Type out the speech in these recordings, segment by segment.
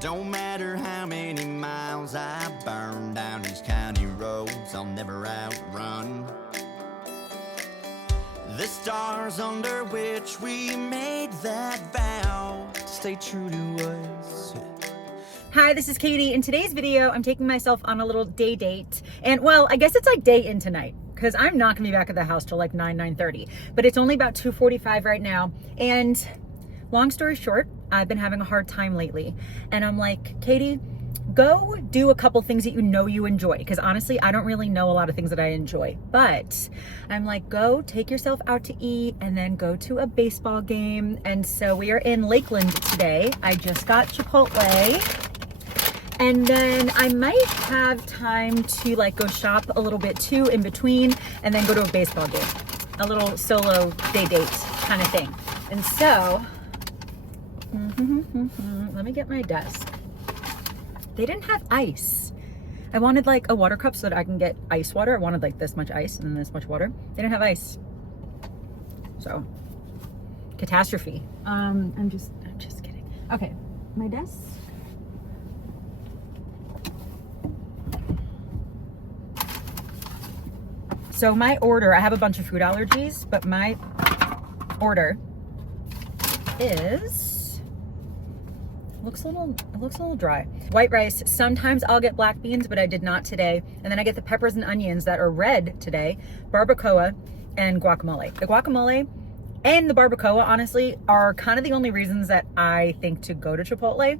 don't matter how many miles I burn down these county roads, I'll never outrun the stars under which we made that vow to stay true to us. Hi, this is Katie. In today's video, I'm taking myself on a little day date. And well, I guess it's like day in tonight because I'm not gonna be back at the house till like 9:30. But it's only about 2:45 right now. And long story short, I've been having a hard time lately. And I'm like, Katie, go do a couple things that you know you enjoy. Because honestly, I don't really know a lot of things that I enjoy. But I'm like, go take yourself out to eat and then go to a baseball game. And so we are in Lakeland today. I just got Chipotle. And then I might have time to like go shop a little bit too in between and then go to a baseball game. A little solo day date kind of thing. And so, let me get my desk. They didn't have ice. I wanted like a water cup so that I can get ice water. I wanted like this much ice and this much water. They didn't have ice. So, catastrophe. I'm just kidding. Okay, my desk. So my order, I have a bunch of food allergies, but my order is, it looks a little dry. White rice, sometimes I'll get black beans, but I did not today. And then I get the peppers and onions that are red today, barbacoa and guacamole. The guacamole and the barbacoa, honestly, are kind of the only reasons that I think to go to Chipotle.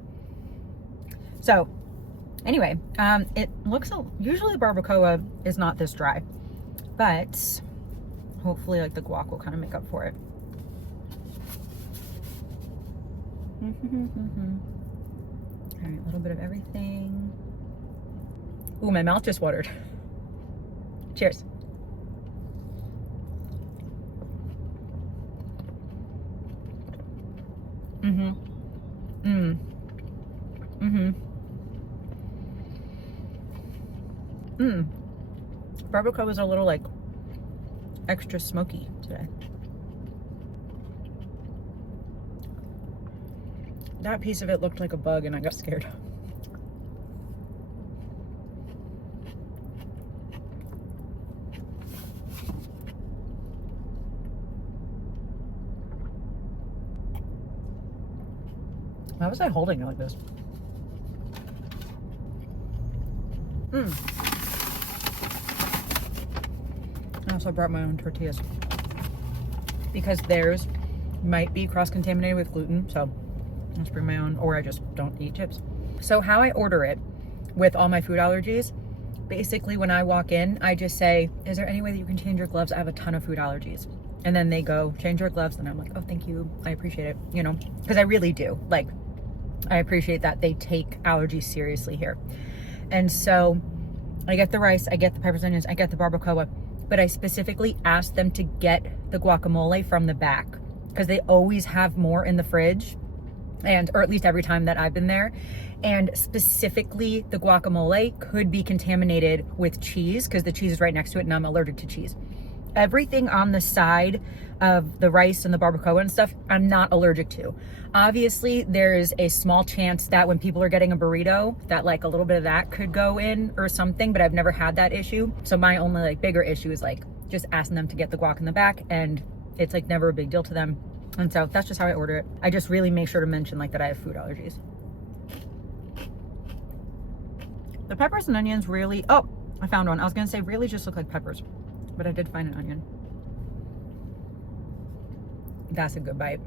So anyway, it looks, usually the barbacoa is not this dry. But hopefully like the guac will kind of make up for it. All right, a little bit of everything. Ooh, my mouth just watered. Cheers. Barbacoa was a little like extra smoky today. That piece of it looked like a bug and I got scared. Why was I holding it like this? I also brought my own tortillas because theirs might be cross-contaminated with gluten, so I'll just bring my own, or I just don't eat chips. So how I order it with all my food allergies, basically when I walk in, I just say, is there any way that you can change your gloves? I have a ton of food allergies. And then they go, change your gloves. And I'm like, oh, thank you. I appreciate it, you know, because I really do. Like, I appreciate that they take allergies seriously here. And so I get the rice, I get the peppers and onions, I get the barbacoa, but I specifically asked them to get the guacamole from the back because they always have more in the fridge, or at least every time that I've been there. And specifically the guacamole could be contaminated with cheese because the cheese is right next to it and I'm allergic to cheese. Everything on the side of the rice and the barbacoa and stuff, I'm not allergic to. Obviously, there's a small chance that when people are getting a burrito, that like a little bit of that could go in or something, but I've never had that issue. So my only like bigger issue is like just asking them to get the guac in the back, and it's like never a big deal to them. And so that's just how I order it. I just really make sure to mention like that I have food allergies. The peppers and onions really, oh, I found one. I was gonna say really just look like peppers, but I did find an onion. That's a good bite.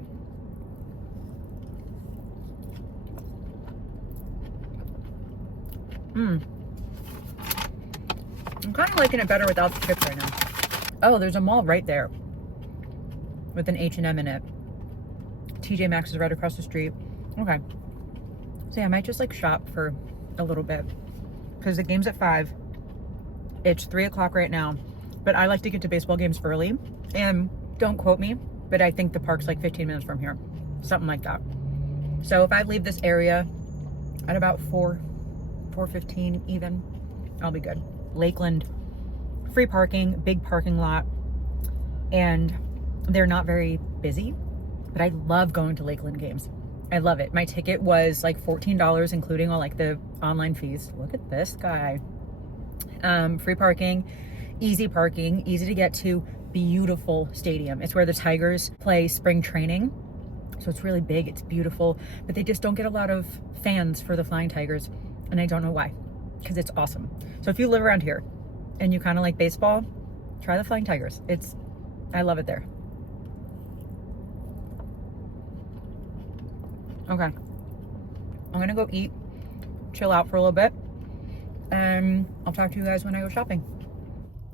I'm kind of liking it better without the chips right now. Oh, there's a mall right there with an H&M in it. TJ Maxx is right across the street. Okay. So yeah, I might just like shop for a little bit because the game's at 5. It's 3 o'clock right now, but I like to get to baseball games early, and don't quote me, but I think the park's like 15 minutes from here, something like that. So if I leave this area at about 4:15 even, I'll be good. Lakeland, free parking, big parking lot, and they're not very busy, but I love going to Lakeland games. I love it. My ticket was like $14, including all like the online fees. Look at this guy. Free parking, easy to get to, beautiful stadium. It's where the Tigers play spring training. So it's really big, it's beautiful, but they just don't get a lot of fans for the Flying Tigers. And I don't know why, because it's awesome. So if you live around here and you kind of like baseball, try the Flying Tigers. I love it there. Okay. I'm gonna go eat, chill out for a little bit, and I'll talk to you guys when I go shopping.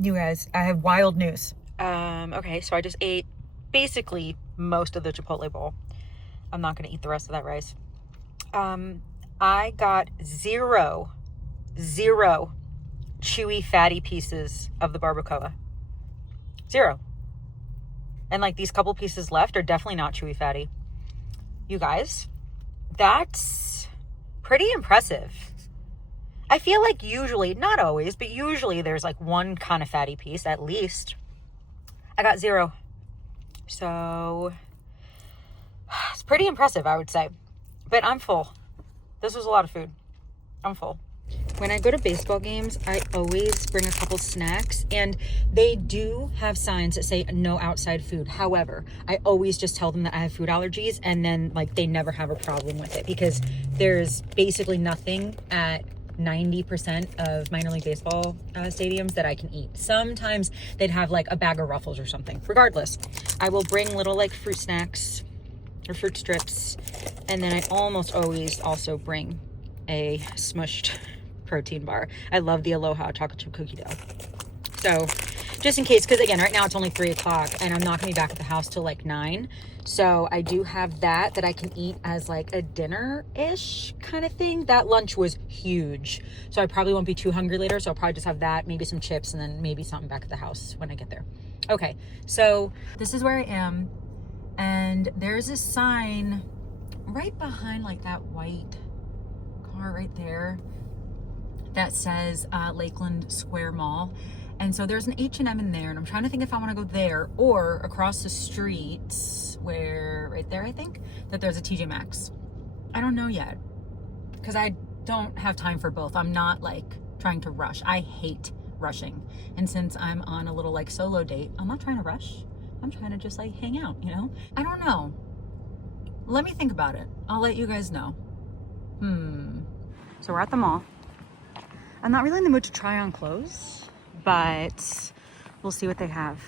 You guys, I have wild news. Okay, so I just ate basically most of the Chipotle bowl. I'm not gonna eat the rest of that rice. I got zero chewy, fatty pieces of the barbacoa. Zero. And like these couple pieces left are definitely not chewy, fatty. You guys, that's pretty impressive. I feel like usually, not always, but usually there's like one kind of fatty piece at least. I got zero. So it's pretty impressive, I would say. But I'm full. This was a lot of food. I'm full. When I go to baseball games, I always bring a couple snacks, and they do have signs that say no outside food. However, I always just tell them that I have food allergies, and then like they never have a problem with it because there's basically nothing at 90% of minor league baseball stadiums that I can eat. Sometimes they'd have like a bag of Ruffles or something. Regardless, I will bring little like fruit snacks or fruit strips, and then I almost always also bring a smushed protein bar. I love the Aloha chocolate chip cookie dough. So just in case, because again, right now it's only 3 o'clock and I'm not gonna be back at the house till like 9. So I do have that I can eat as like a dinner-ish kind of thing. That lunch was huge. So I probably won't be too hungry later. So I'll probably just have that, maybe some chips, and then maybe something back at the house when I get there. Okay, so this is where I am. And there's a sign right behind like that white car right there that says Lakeland Square Mall. And so there's an H&M in there, and I'm trying to think if I want to go there or across the street where, right there, I think, that there's a TJ Maxx. I don't know yet because I don't have time for both. I'm not like trying to rush. I hate rushing. And since I'm on a little like solo date, I'm not trying to rush. I'm trying to just like hang out, you know? I don't know. Let me think about it. I'll let you guys know. So we're at the mall. I'm not really in the mood to try on clothes, but we'll see what they have.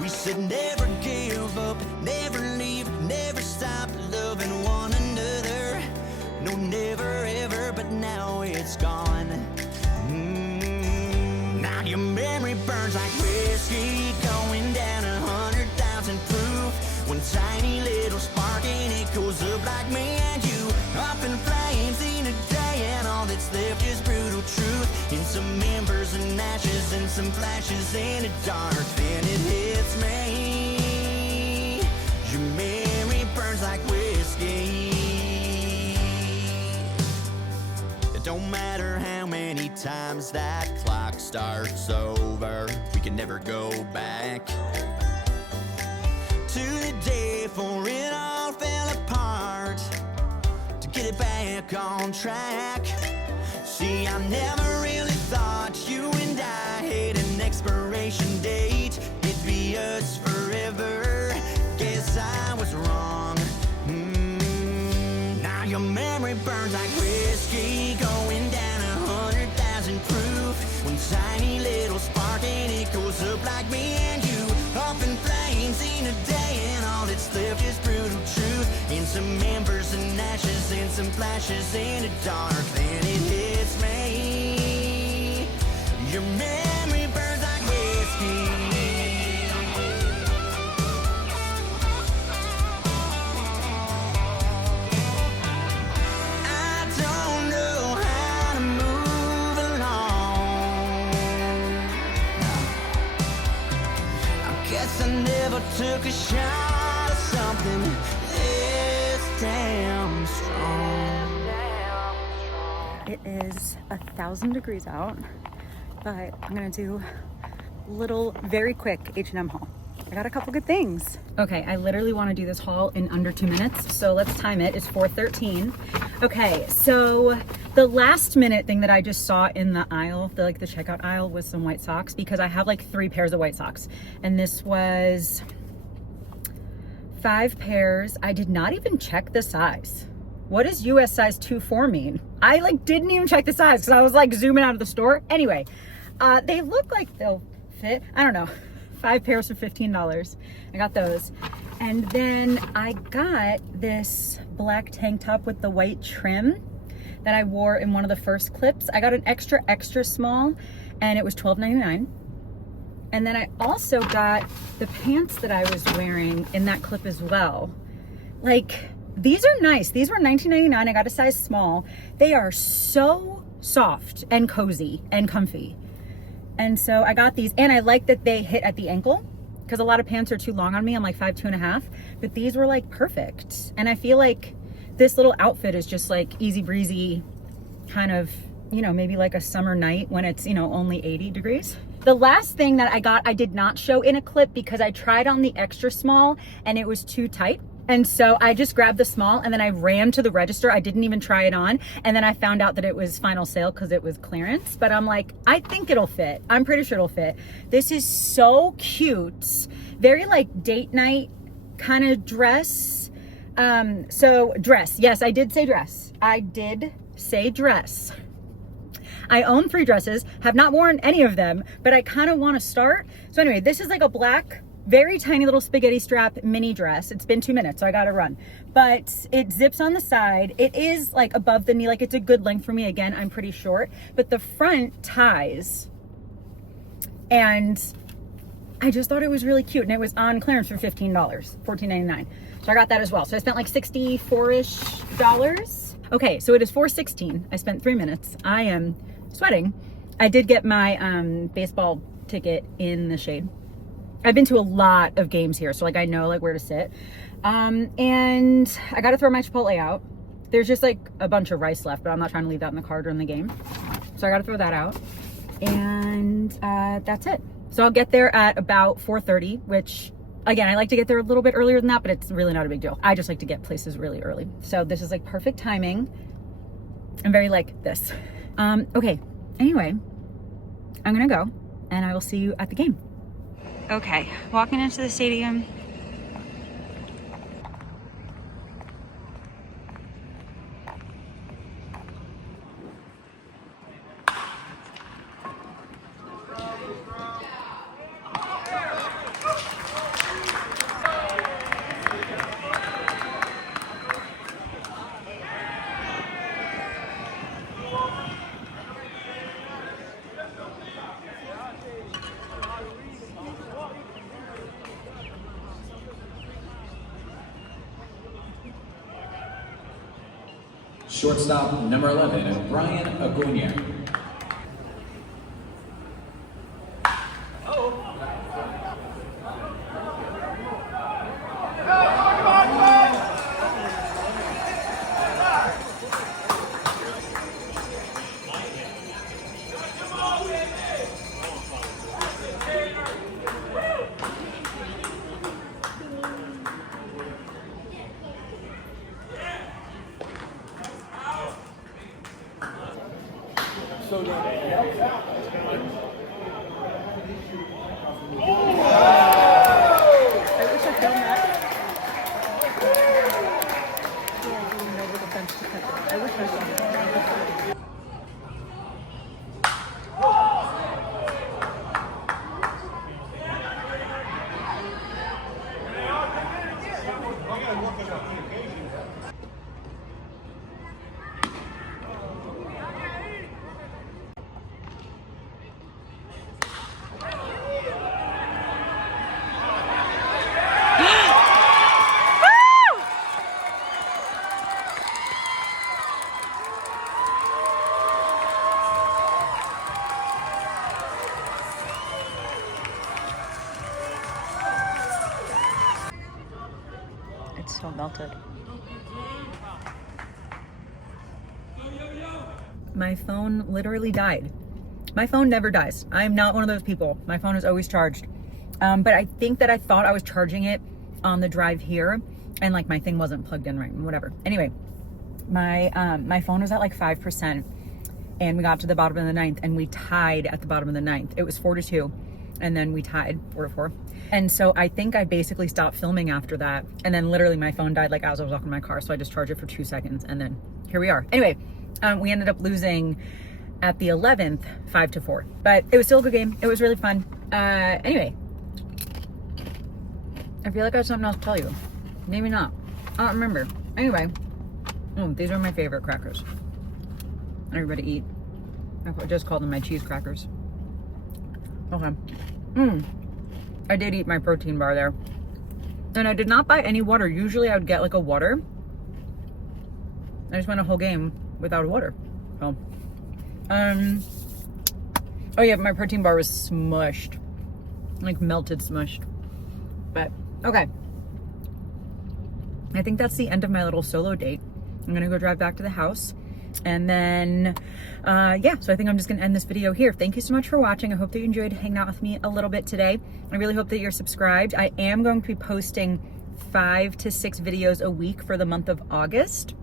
We said never give up, never leave, never stop loving one another. No, never ever, but now it's gone. Now your memory burns like whiskey, going down 100,000 proof. One tiny little spark and it goes up like me and you, up in flames in a day, and all that's left is brutal truth. In some embers and ashes and some flashes in the dark, then it hits me. Your memory burns like whiskey. It don't matter how many times that clock starts over, we can never go back to the day before it all fell apart, to get it back on track. See, I never really thought you and I had an expiration date. It'd be us forever. Guess I was wrong. Now your memory burns like whiskey, going down 100,000 proof. One tiny little spark and it goes up like me and you, up in flames in a day, and all that's left is brutal truth. In some embers and ashes and some flashes in the dark, then it hits me. Your memory burns like whiskey. I don't know how to move along. I guess I never took a shot of something this damn strong. It is 1,000 degrees out, but I'm gonna do a little very quick H&M haul. I got a couple good things. Okay, I literally want to do this haul in under 2 minutes, so let's time it. It's 4:13. Okay, so the last minute thing that I just saw in the aisle, the checkout aisle, was some white socks, because I have like 3 pairs of white socks, and this was 5 pairs. I did not even check the size. What does US size 2-4 mean? I like didn't even check the size because I was like zooming out of the store. Anyway, they look like they'll fit. I don't know. 5 pairs for $15. I got those. And then I got this black tank top with the white trim that I wore in one of the first clips. I got an extra small, and it was $12.99. And then I also got the pants that I was wearing in that clip as well. Like, these are nice. These were $19.99. I got a size small. They are so soft and cozy and comfy. And so I got these, and I like that they hit at the ankle, because a lot of pants are too long on me. I'm like 5'2.5", but these were like perfect. And I feel like this little outfit is just like easy breezy, kind of, you know, maybe like a summer night when it's, you know, only 80 degrees. The last thing that I got, I did not show in a clip because I tried on the extra small and it was too tight. And so I just grabbed the small and then I ran to the register. I didn't even try it on. And then I found out that it was final sale because it was clearance. But I'm like, I think it'll fit. I'm pretty sure it'll fit. This is so cute. Very like date night kind of dress. So dress. Yes, I did say dress. I did say dress. I own 3 dresses, have not worn any of them, but I kind of want to start. So anyway, this is like a black, very tiny little spaghetti strap mini dress. It's been 2 minutes, so I gotta run. But it zips on the side. It is like above the knee, like it's a good length for me. Again, I'm pretty short, but the front ties. And I just thought it was really cute, and it was on clearance for $15, $14.99. So I got that as well. So I spent like $64-ish. Okay, so it is 4:16. I spent 3 minutes. I am sweating. I did get my baseball ticket in the shade. I've been to a lot of games here, so like I know like where to sit. And I got to throw my Chipotle out. There's just like a bunch of rice left, but I'm not trying to leave that in the car during the game. So I got to throw that out. And that's it. So I'll get there at about 4:30, which again, I like to get there a little bit earlier than that, but it's really not a big deal. I just like to get places really early. So this is like perfect timing. I'm very like this. Okay, anyway, I'm gonna go and I will see you at the game. Okay, walking into the stadium. Shortstop number 11, Brian Agunya. So done. I wish I filmed that. Yeah, going over the fence to cut it. I wish I filmed that. It's so melted. My phone literally died. My phone never dies. I'm not one of those people. My phone is always charged. But I think that I thought I was charging it on the drive here, and like my thing wasn't plugged in right, whatever. Anyway, my phone was at like 5%, and we got to the bottom of the ninth, and we tied at the bottom of the ninth. It was 4-2, and then we tied 4-4. And so I think I basically stopped filming after that, and then literally my phone died like as I was walking my car, so I just charged it for 2 seconds, and then here we are. Anyway, we ended up losing at the 11th 5-4, but it was still a good game. It was really fun. Anyway, I feel like I have something else to tell you. Maybe not. I don't remember. Anyway, these are my favorite crackers. Everybody eat. I just called them my cheese crackers. Okay. I did eat my protein bar there. And I did not buy any water. Usually I would get like a water. I just went a whole game without a water. Oh. Oh yeah, my protein bar was smushed. Like melted smushed. But, okay. I think that's the end of my little solo date. I'm gonna go drive back to the house. And then, yeah, so I think I'm just gonna end this video here. Thank you so much for watching. I hope that you enjoyed hanging out with me a little bit today. I really hope that you're subscribed. I am going to be posting 5 to 6 videos a week for the month of August.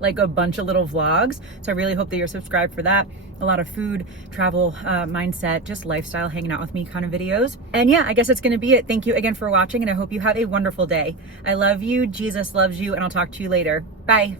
Like a bunch of little vlogs. So I really hope that you're subscribed for that. A lot of food, travel, mindset, just lifestyle, hanging out with me kind of videos. And yeah, I guess that's gonna be it. Thank you again for watching, and I hope you have a wonderful day. I love you, Jesus loves you, and I'll talk to you later. Bye.